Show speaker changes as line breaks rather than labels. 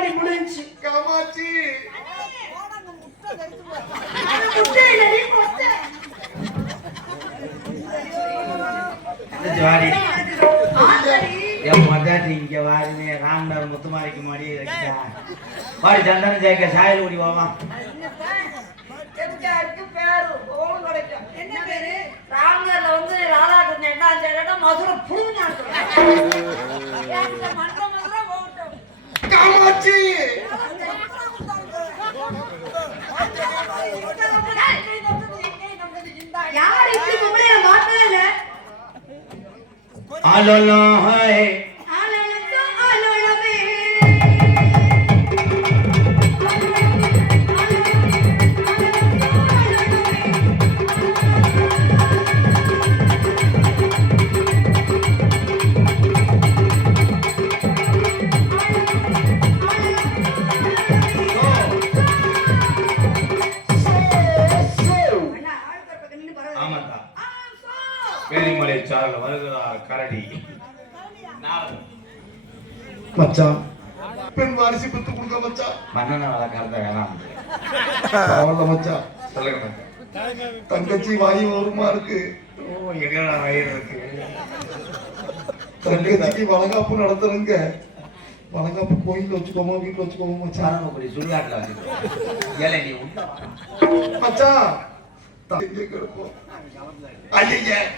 போராடி முடிஞ்சு. காமாட்சி. ஜாரி என் மொட்டாட்டி இங்க வாருமே ராம்நாள் முத்துமாரிக்கு மாடி வாடி சாயல் ஓடி வாமா.
என்ன பேரு?
ராம்நாள்ல வந்து ராதா கிருஷ்ணன் மதுரை
புழுங்க
காமாட்சி
யார் இப்படி பொம்பளைய மாத்தவே இல்ல?
ஆலோலோ ஹாய்
சோ.
வேலிமலை சாரல் வருகிறார் கரடி. நாலு.
மச்சான். பெண் வாரிசு பெத்து கொடுக்க மச்சான்.
மன்னனை வளர்க்கறத வேணாம்
பரவாயில்ல மச்சான்.
சொல்லுங்க மச்சான்.
தங்கச்சி வாயு வருமா இருக்கு?
ஓ எங்கடா வயிறு இருக்கு?
தங்கச்சிக்கு வளகாப்பு நடத்துறங்க வளகாப்பு கோயில்ல வச்சுக்கோமா வீட்டுல வச்சுக்கோமா மச்சான்.
பரமக்குடி சுடுகாட்டில் வச்சுக்கோ. ஏழை நீ உண்டா
மச்சான் 大爷爷，爷爷。